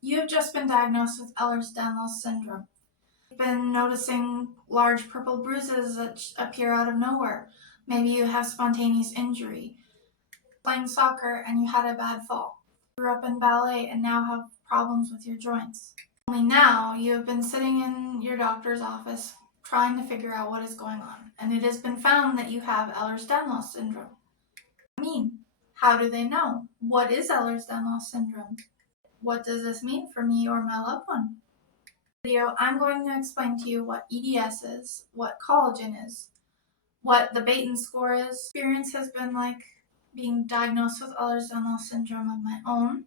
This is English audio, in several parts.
You have just been diagnosed with Ehlers-Danlos syndrome. You've been noticing large purple bruises that appear out of nowhere. Maybe you have spontaneous injury. Playing soccer and you had a bad fall. You grew up in ballet and now have problems with your joints. Only now you have been sitting in your doctor's office trying to figure out what is going on, and it has been found that you have Ehlers-Danlos syndrome. How do they know? What is Ehlers-Danlos syndrome? What does this mean for me or my loved one? Video, I'm going to explain to you what EDS is, what collagen is, what the Baton score is. Experience has been like being diagnosed with Ehlers-Danlos syndrome of my own.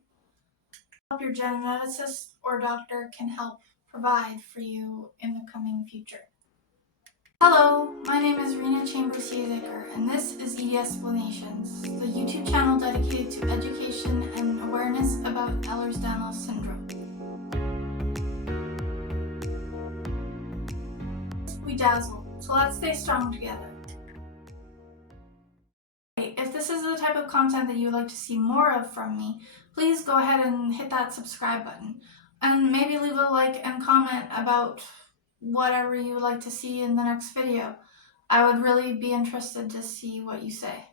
Help your geneticist or doctor can help provide for you in the coming future. Hello, my name is Rena Chambers-Yeazaker, and this is EDSplanations, the YouTube channel dedicated to education and awareness about Ehlers-Danlos syndrome. We dazzle, so let's stay strong together. If this is the type of content that you would like to see more of from me, please go ahead and hit that subscribe button. And maybe leave a like and comment about whatever you would like to see in the next video. I would really be interested to see what you say.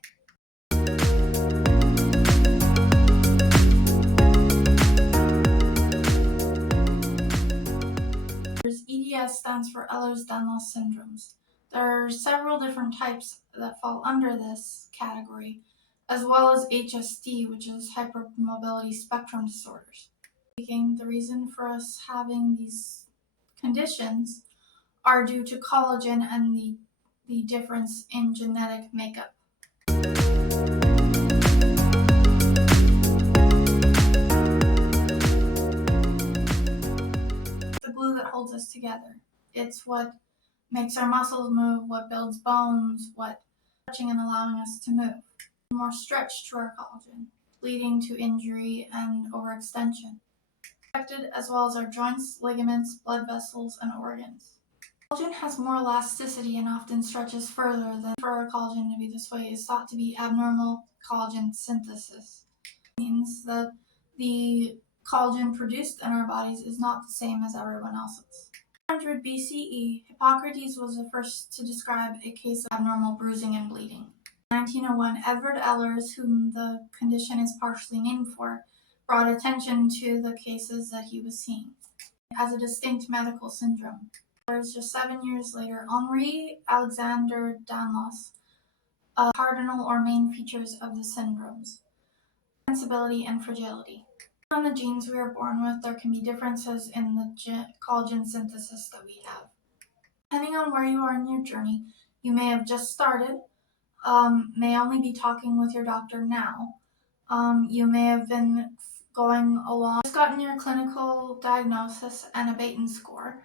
EDS stands for Ehlers-Danlos syndromes. There are several different types that fall under this category, as well as HSD, which is hypermobility spectrum disorders. The reason for us having these conditions are due to collagen and the difference in genetic makeup. The glue that holds us together. It's what makes our muscles move, what builds bones, what stretching and allowing us to move. More stretch to our collagen, leading to injury and overextension. Affected as well as our joints, ligaments, blood vessels, and organs. Collagen has more elasticity and often stretches further than for our collagen to be this way is thought to be abnormal collagen synthesis. It means that the collagen produced in our bodies is not the same as everyone else's. 100 BCE, Hippocrates was the first to describe a case of abnormal bruising and bleeding. In 1901, Edward Ehlers, whom the condition is partially named for, brought attention to the cases that he was seeing as a distinct medical syndrome. Whereas just 7 years later, Ehlers-Danlos, cardinal or main features of the syndromes, sensibility and fragility. On the genes we are born with, there can be differences in the collagen synthesis that we have. Depending on where you are in your journey, you may have just started, may only be talking with your doctor now. You may have been going along, just gotten your clinical diagnosis and a Baton score,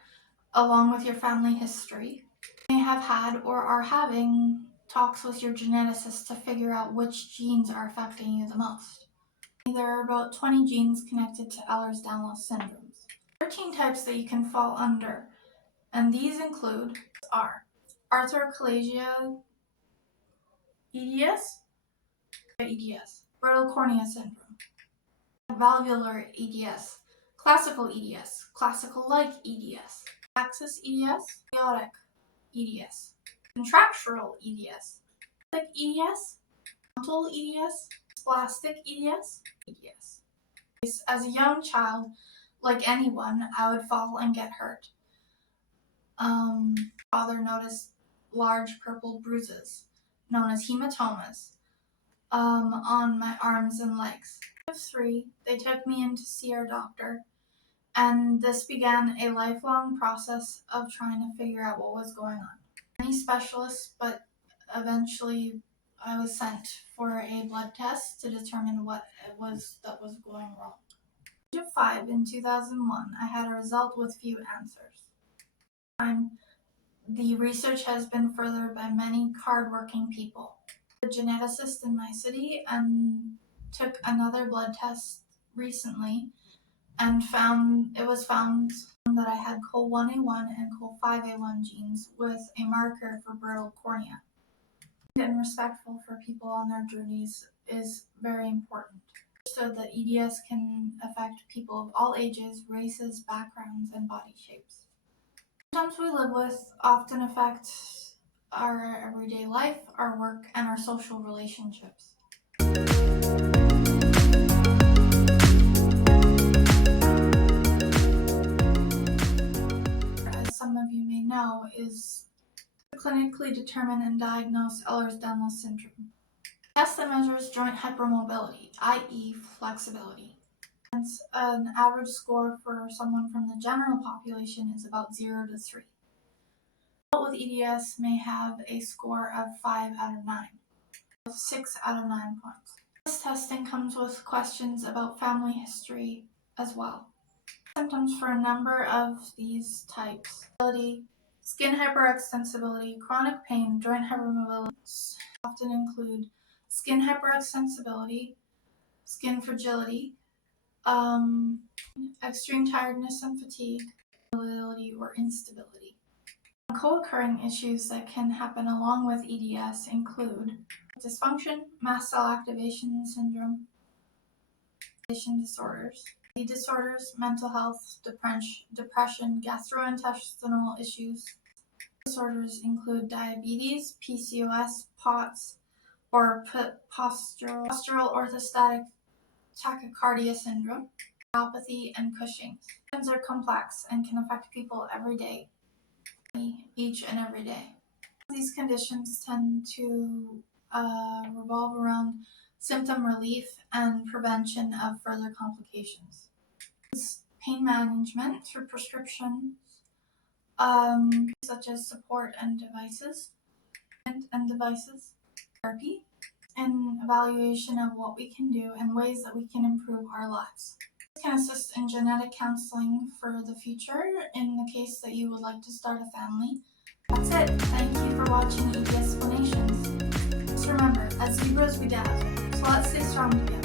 along with your family history. You may have had or are having talks with your geneticist to figure out which genes are affecting you the most. There are about 20 genes connected to Ehlers-Danlos syndromes. 13 types that you can fall under, and these include arthrochalasia EDS, brittle cornea syndrome, valvular EDS, classical EDS, classical-like EDS, axis EDS, chaotic EDS, contractural EDS, EDS, frontal EDS, spastic EDS. As a young child, like anyone, I would fall and get hurt. Father noticed large purple bruises, known as hematomas, on my arms and legs. At 3, they took me in to see our doctor, and this began a lifelong process of trying to figure out what was going on. Many specialists, but eventually I was sent for a blood test to determine what it was that was going wrong. At the age of 5 in 2001, I had a result with few answers. The research has been furthered by many hardworking people. The geneticist in my city and took another blood test recently and it was found that I had COL1A1 and COL5A1 genes with a marker for brittle cornea. And respectful for people on their journeys is very important. Understood that EDS can affect people of all ages, races, backgrounds, and body shapes. Symptoms we live with often affect our everyday life, our work, and our social relationships. As some of you may know, is to clinically determine and diagnose Ehlers-Danlos syndrome. Test that measures joint hypermobility, i.e. flexibility. An average score for someone from the general population is about 0 to 3. People with EDS may have a score of 5 out of 9, 6 out of 9 points. This testing comes with questions about family history as well. Symptoms for a number of these types: skin hyperextensibility, chronic pain, joint hypermobility often include skin hyperextensibility, skin fragility, extreme tiredness and fatigue, mobility or instability. Co-occurring issues that can happen along with EDS include dysfunction, mast cell activation syndrome, disorders, mental health, depression, gastrointestinal issues. Disorders include diabetes, PCOS, POTS, or postural orthostatic tachycardia syndrome, neuropathy, and Cushing's. Symptoms are complex and can affect people every day, each and every day. These conditions tend to revolve around symptom relief and prevention of further complications. Pain management through prescriptions such as support and devices, therapy, and evaluation of what we can do and ways that we can improve our lives. This can assist in genetic counseling for the future in the case that you would like to start a family. That's it. Thank you for watching EDSplanations. Just remember, as zebras we dazzle, so let's stay strong together.